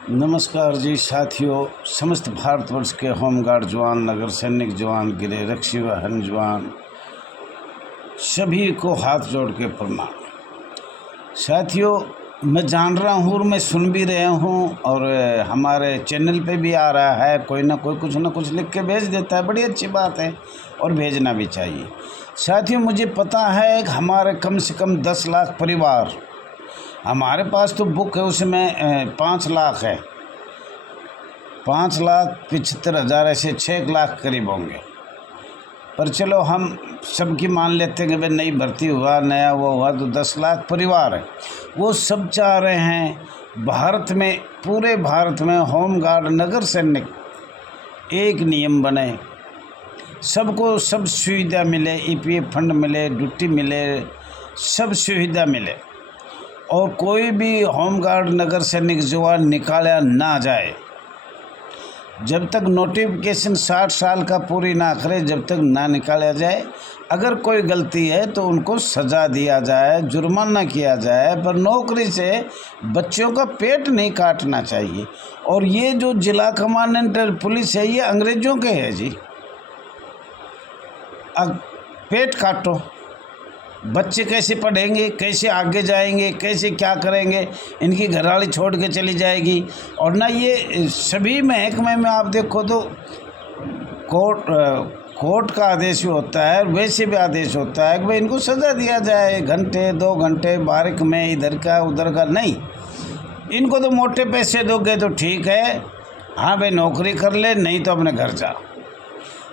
नमस्कार जी साथियों, समस्त भारतवर्ष के होमगार्ड जवान, नगर सैनिक जवान, गिरे रक्षी वाहन जवान सभी को हाथ जोड़ के प्रणाम। साथियों, मैं जान रहा हूँ और मैं सुन भी रहा हूँ और हमारे चैनल पे भी आ रहा है, कोई ना कोई कुछ ना कुछ लिख के भेज देता है। बड़ी अच्छी बात है और भेजना भी चाहिए। साथियों, मुझे पता है कि हमारे कम से कम 10 लाख परिवार, हमारे पास तो बुक है उसमें 5 लाख है, 5,75,000 ऐसे 6 लाख करीब होंगे। पर चलो हम सबकी मान लेते हैं कि भाई नई भर्ती हुआ, नया वो हुआ, तो 10 लाख परिवार है। वो सब चाह रहे हैं भारत में, पूरे भारत में होमगार्ड नगर सैनिक एक नियम बने, सबको सब सुविधा मिले, EPF फंड मिले, ड्यूटी मिले, सब सुविधा मिले और कोई भी होमगार्ड नगर सैनिक जवान निकाला ना जाए। जब तक नोटिफिकेशन 60 साल का पूरी ना करे, जब तक ना निकाला जाए। अगर कोई गलती है तो उनको सज़ा दिया जाए, जुर्माना किया जाए, पर नौकरी से बच्चों का पेट नहीं काटना चाहिए। और ये जो जिला कमांडेंट पुलिस है, ये अंग्रेज़ों के है जी। अब पेट काटो, बच्चे कैसे पढ़ेंगे, कैसे आगे जाएंगे, कैसे क्या करेंगे, इनकी घरवाली छोड़ के चली जाएगी। और ना ये सभी महकमे में आप देखो तो कोर्ट का आदेश भी होता है और वैसे भी आदेश होता है कि भाई इनको सज़ा दिया जाए, घंटे 2 घंटे बारिक में, इधर का उधर का नहीं। इनको तो मोटे पैसे दोगे तो ठीक है, हाँ भाई नौकरी कर ले, नहीं तो अपने घर जा।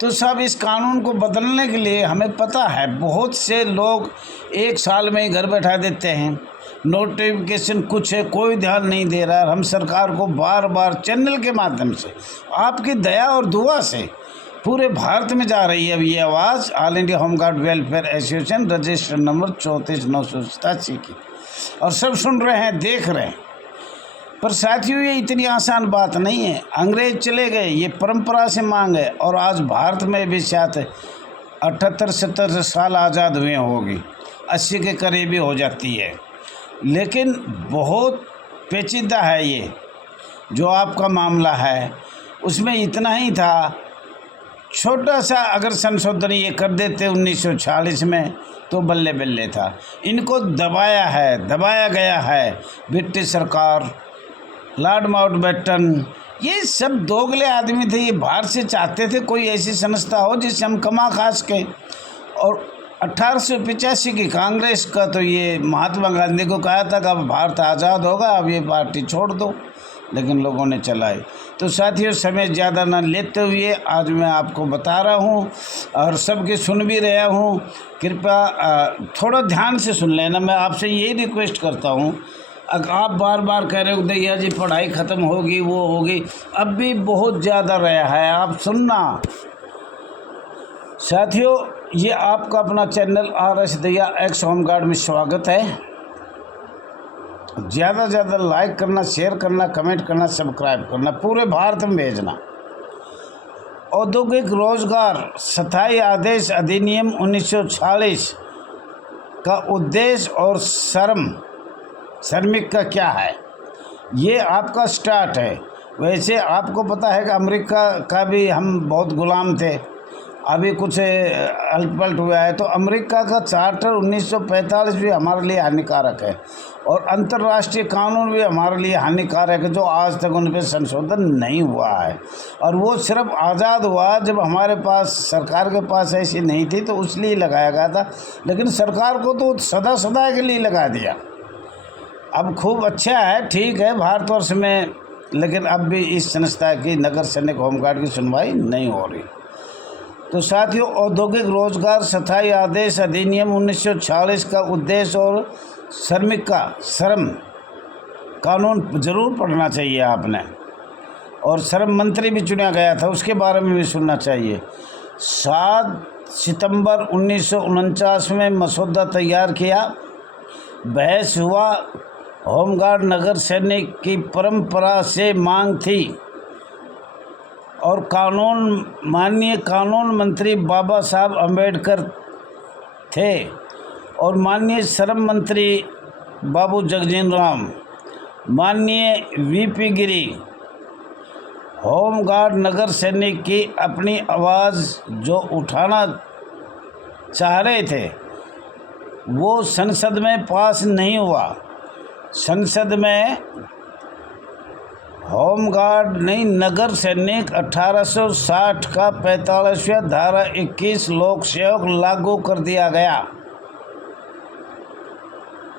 तो सब इस कानून को बदलने के लिए हमें पता है बहुत से लोग 1 साल में ही घर बैठा देते हैं, नोटिफिकेशन कुछ है, कोई ध्यान नहीं दे रहा है। हम सरकार को बार बार चैनल के माध्यम से, आपकी दया और दुआ से पूरे भारत में जा रही है अब ये आवाज़, all India home guard welfare association register number 34,987 की, और सब सुन रहे हैं, देख रहे हैं। पर साथियों, ये इतनी आसान बात नहीं है। अंग्रेज चले गए, ये परंपरा से मांग है, और आज भारत में भी शायद 78-70 साल आज़ाद हुए होगी, 80 के करीब ही हो जाती है। लेकिन बहुत पेचीदा है ये जो आपका मामला है। उसमें इतना ही था, छोटा सा अगर संशोधन ये कर देते 1946 में तो बल्ले बल्ले था। इनको दबाया गया है ब्रिटिश सरकार, लॉर्ड माउंटबेटन, ये सब दोगले आदमी थे। ये बाहर से चाहते थे कोई ऐसी संस्था हो जिससे हम कमा खा सकें। और 1885 की कांग्रेस का तो ये महात्मा गांधी को कहा था कि अब भारत आज़ाद होगा, अब ये पार्टी छोड़ दो, लेकिन लोगों ने चलाई। तो साथियों, समय ज़्यादा ना लेते हुए आज मैं आपको बता रहा हूँ और सबके सुन भी रहा हूँ। कृपया थोड़ा ध्यान से सुन लेना। मैं आपसे यही रिक्वेस्ट करता हूँ, अगर आप बार बार कह रहे हो दैया जी पढ़ाई ख़त्म होगी, वो होगी, अब भी बहुत ज़्यादा रहा है, आप सुनना। साथियों, ये आपका अपना चैनल RS दैया एक्स होमगार्ड में स्वागत है। ज़्यादा से ज़्यादा लाइक करना, शेयर करना, कमेंट करना, सब्सक्राइब करना, पूरे भारत में भेजना। औद्योगिक रोजगार स्थायी आदेश अधिनियम 1946 का उद्देश्य और श्रमिक का क्या है, ये आपका स्टार्ट है। वैसे आपको पता है कि अमेरिका का भी हम बहुत गुलाम थे, अभी कुछ अलपलट हुआ है। तो अमेरिका का चार्टर 1945 भी हमारे लिए हानिकारक है और अंतर्राष्ट्रीय कानून भी हमारे लिए हानिकारक है, जो आज तक उन पर संशोधन नहीं हुआ है। और वो सिर्फ आज़ाद हुआ जब हमारे पास, सरकार के पास ऐसी नहीं थी, तो इसलिए लगाया गया था। लेकिन सरकार को तो सदा सदा के लिए लगा दिया। अब खूब अच्छा है, ठीक है भारतवर्ष में, लेकिन अब भी इस संस्था की नगर सैनिक होमगार्ड की सुनवाई नहीं हो रही। तो साथियों, औद्योगिक रोजगार स्थायी आदेश अधिनियम 1946 का उद्देश्य और श्रम कानून ज़रूर पढ़ना चाहिए आपने। और श्रम मंत्री भी चुना गया था, उसके बारे में भी सुनना चाहिए। 7 सितंबर 1949 में मसौदा तैयार किया, बहस हुआ। होमगार्ड नगर सैनिक की परंपरा से मांग थी और माननीय कानून मंत्री बाबा साहब अम्बेडकर थे और माननीय श्रम मंत्री बाबू जगजीवन राम माननीय वीपी गिरी होमगार्ड नगर सैनिक की अपनी आवाज़ जो उठाना चाह रहे थे वो संसद में पास नहीं हुआ। संसद में होमगार्ड नहीं, नगर सैनिक 1860 का 45वां धारा 21 लोक सेवक लागू कर दिया गया।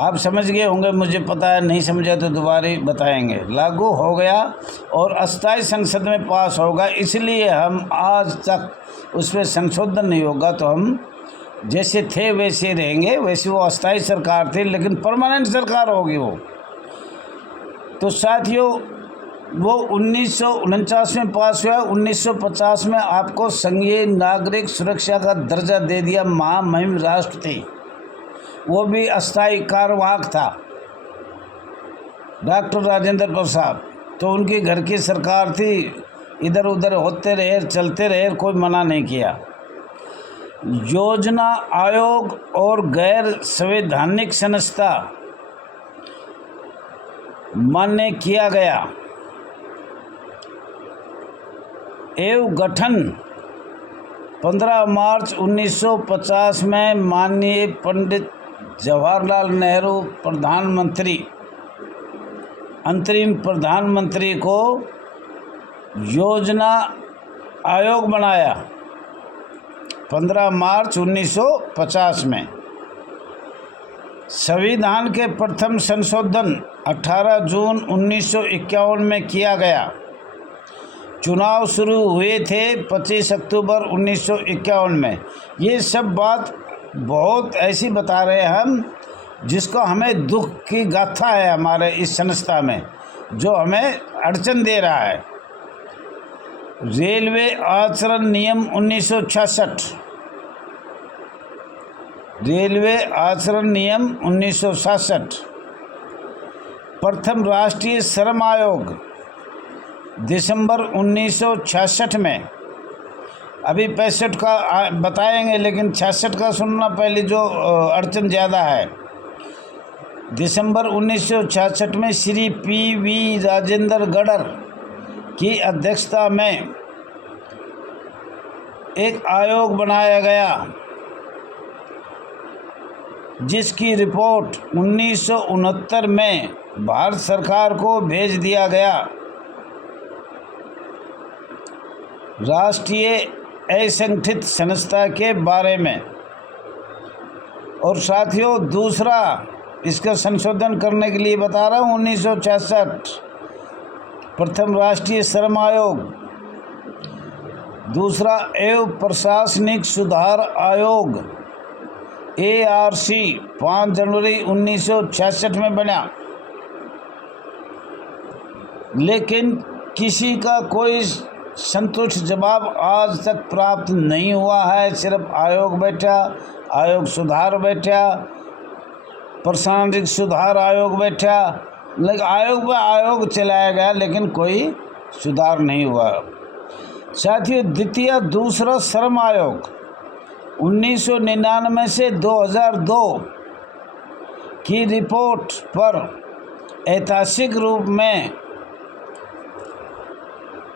आप समझ गए होंगे, मुझे पता है, नहीं समझे तो दोबारा बताएंगे। लागू हो गया और अस्थायी संसद में पास होगा, इसलिए हम आज तक उस पर संशोधन नहीं होगा तो हम जैसे थे वैसे रहेंगे। वैसे वो अस्थायी सरकार थी लेकिन परमानेंट सरकार होगी वो। तो साथियों वो 1949 में पास हुआ। 1950 में आपको संघीय नागरिक सुरक्षा का दर्जा दे दिया। महामहिम राष्ट्र थी, वो भी अस्थायी कार्यवाहक था डॉक्टर राजेंद्र प्रसाद। तो उनके घर की सरकार थी, इधर उधर होते रहे, चलते रहे, कोई मना नहीं किया। योजना आयोग और गैर संवैधानिक संस्था मान्य किया गया एवं गठन 15 मार्च 1950 में माननीय पंडित जवाहरलाल नेहरू प्रधानमंत्री, अंतरिम प्रधानमंत्री को योजना आयोग बनाया 15 मार्च 1950 में। संविधान के प्रथम संशोधन 18 जून 1951 में किया गया। चुनाव शुरू हुए थे 25 अक्टूबर 1951 में। ये सब बात बहुत ऐसी बता रहे हैं हम, जिसको हमें दुख की गाथा है हमारे इस संस्था में, जो हमें अड़चन दे रहा है। रेलवे आचरण नियम 1966, रेलवे आचरण नियम 1966, प्रथम राष्ट्रीय श्रम आयोग दिसंबर 1966 में। अभी 65 का बताएंगे, लेकिन 66 का सुनना पहले, जो अड़चन ज़्यादा है। दिसंबर 1966 में श्री पी.वी. राजेंद्र गडर की अध्यक्षता में एक आयोग बनाया गया, जिसकी रिपोर्ट 1969 में भारत सरकार को भेज दिया गया। राष्ट्रीय असंगठित संस्था के बारे में। और साथियों दूसरा, इसका संशोधन करने के लिए बता रहा हूँ, 1966 प्रथम राष्ट्रीय श्रम आयोग, दूसरा एवं प्रशासनिक सुधार आयोग ARC 5 जनवरी 1966 में बना, लेकिन किसी का कोई संतुष्ट जवाब आज तक प्राप्त नहीं हुआ है। सिर्फ आयोग बैठा, आयोग सुधार बैठा, प्रशासनिक सुधार आयोग बैठा, लेकिन आयोग में आयोग चलाया गया, लेकिन कोई सुधार नहीं हुआ। साथियों दूसरा श्रम आयोग 1999 से 2002 की रिपोर्ट पर ऐतिहासिक रूप में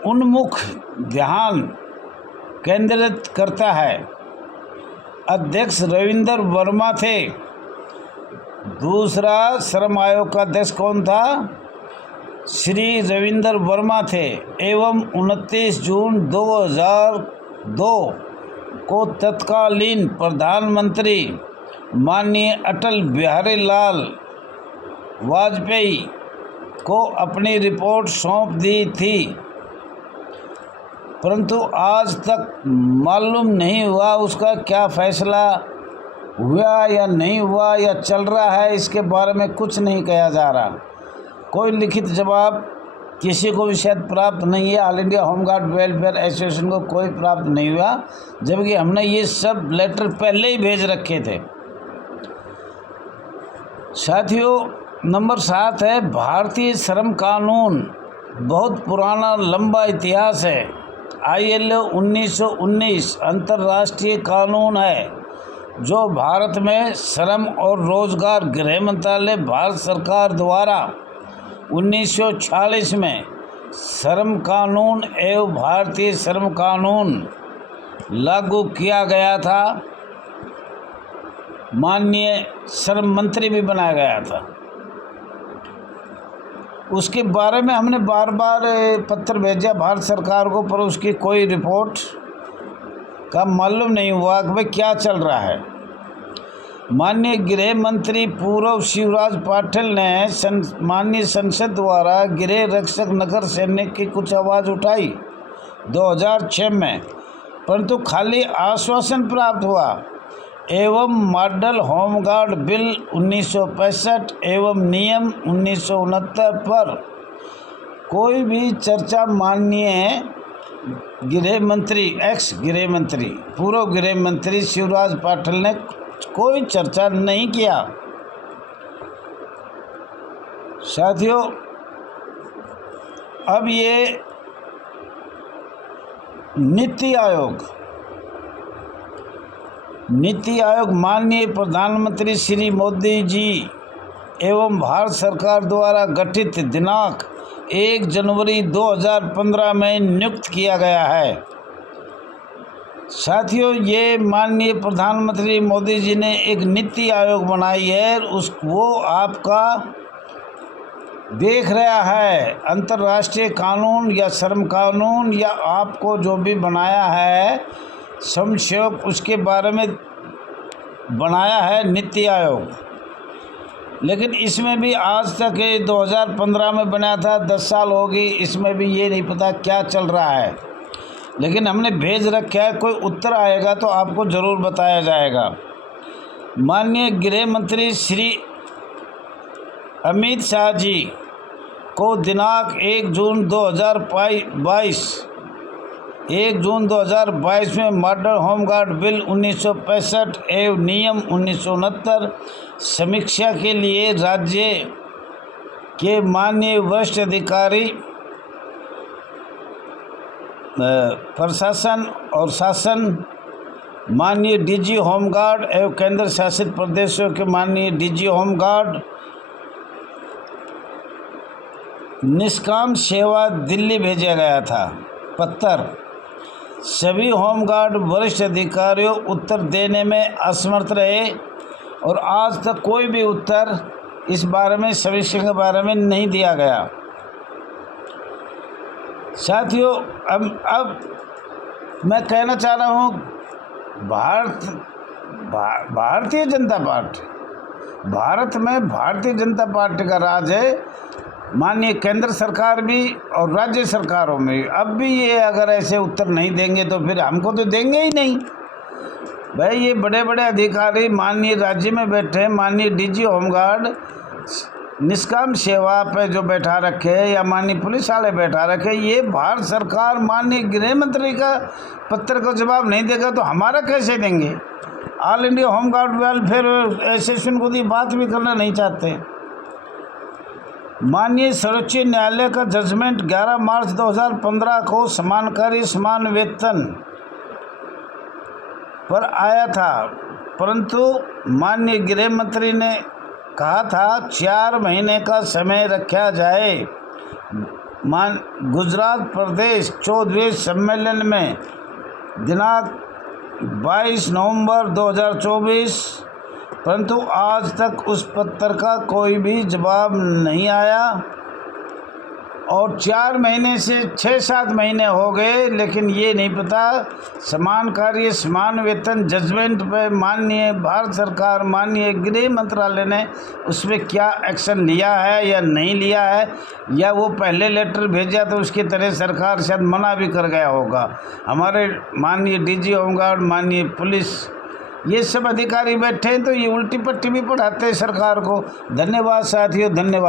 उन्मुख ध्यान केंद्रित करता है। अध्यक्ष रविंदर वर्मा थे। दूसरा श्रम आयोग का अध्यक्ष कौन था? श्री रविंदर वर्मा थे। एवं 29 जून 2002 को तत्कालीन प्रधानमंत्री माननीय अटल बिहारी लाल वाजपेयी को अपनी रिपोर्ट सौंप दी थी, परंतु आज तक मालूम नहीं हुआ उसका क्या फैसला हुआ या नहीं हुआ या चल रहा है, इसके बारे में कुछ नहीं कहा जा रहा। कोई लिखित जवाब किसी को भी शायद प्राप्त नहीं है। All India home guard welfare association को कोई प्राप्त नहीं हुआ, जबकि हमने ये सब लेटर पहले ही भेज रखे थे। साथियों नंबर 7 है भारतीय श्रम कानून। बहुत पुराना लंबा इतिहास है। ILO 1919 अंतर्राष्ट्रीय कानून है जो भारत में श्रम और रोजगार गृह मंत्रालय भारत सरकार द्वारा 1946 में श्रम कानून एवं भारतीय श्रम कानून लागू किया गया था। माननीय श्रम मंत्री भी बनाया गया था। उसके बारे में हमने बार बार पत्र भेजा भारत सरकार को, पर उसकी कोई रिपोर्ट का मालूम नहीं हुआ कि भाई क्या चल रहा है। माननीय गृह मंत्री पूर्व शिवराज पाटिल ने माननीय संसद द्वारा गृह रक्षक नगर सैनिक की कुछ आवाज़ उठाई 2006 में, परंतु खाली आश्वासन प्राप्त हुआ एवं मॉडल होमगार्ड बिल 1965 एवं नियम 1969 पर कोई भी चर्चा माननीय गृह मंत्री पूर्व गृह मंत्री शिवराज पाटिल ने कोई चर्चा नहीं किया। साथियों, अब ये नीति आयोग माननीय प्रधानमंत्री श्री मोदी जी एवं भारत सरकार द्वारा गठित दिनांक 1 जनवरी 2015 में नियुक्त किया गया है। साथियों, ये माननीय प्रधानमंत्री मोदी जी ने एक नीति आयोग बनाई है। वो आपका देख रहा है अंतर्राष्ट्रीय कानून या श्रम कानून या आपको जो भी बनाया है समझौता, उसके बारे में बनाया है नीति आयोग। लेकिन इसमें भी आज तक 2015 में बना था, 10 साल हो गई, इसमें भी ये नहीं पता क्या चल रहा है। लेकिन हमने भेज रखा है, कोई उत्तर आएगा तो आपको ज़रूर बताया जाएगा। माननीय गृह मंत्री श्री अमित शाह जी को दिनांक 1 जून 2022 में मॉडल होमगार्ड बिल 1965 एवं नियम 1969 समीक्षा के लिए राज्य के माननीय वरिष्ठ अधिकारी प्रशासन और शासन, माननीय डीजी होमगार्ड एवं केंद्र शासित प्रदेशों के माननीय डीजी होमगार्ड निष्काम सेवा दिल्ली भेजा गया था पत्र। सभी होमगार्ड वरिष्ठ अधिकारियों उत्तर देने में असमर्थ रहे और आज तक कोई भी उत्तर इस बारे में समीक्षा के बारे में नहीं दिया गया। साथियों, अब मैं कहना चाह रहा हूँ, भारतीय जनता पार्टी, भारत में भारतीय जनता पार्टी का राज है। माननीय केंद्र सरकार भी और राज्य सरकारों में अब भी ये अगर ऐसे उत्तर नहीं देंगे तो फिर हमको तो देंगे ही नहीं। भाई, ये बड़े बड़े अधिकारी माननीय राज्य में बैठे, माननीय डीजी होमगार्ड निष्काम सेवा पे जो बैठा रखे या माननीय पुलिस वाले बैठा रखे, ये भारत सरकार माननीय गृह मंत्री का पत्र का जवाब नहीं देगा तो हमारा कैसे देंगे। All India home guard welfare association को भी बात भी करना नहीं चाहते। माननीय सर्वोच्च न्यायालय का जजमेंट 11 मार्च 2015 को समान कार्य समान वेतन पर आया था, परंतु माननीय गृह मंत्री ने कहा था 4 महीने का समय रखा जाए। गुजरात प्रदेश 14वें सम्मेलन में दिनांक 22 नवंबर 2024, परंतु आज तक उस पत्र का कोई भी जवाब नहीं आया और 4 महीने से 6-7 महीने हो गए, लेकिन ये नहीं पता समान कार्य समान वेतन जजमेंट पे माननीय भारत सरकार माननीय गृह मंत्रालय ने उसमें क्या एक्शन लिया है या नहीं लिया है, या वो पहले लेटर भेजा तो उसकी तरह सरकार शायद मना भी कर गया होगा। हमारे माननीय डीजी होमगार्ड, माननीय पुलिस, ये सब अधिकारी बैठे हैं तो ये उल्टी पट्टी भी पढ़ाते हैं सरकार को। धन्यवाद साथियों, धन्यवाद।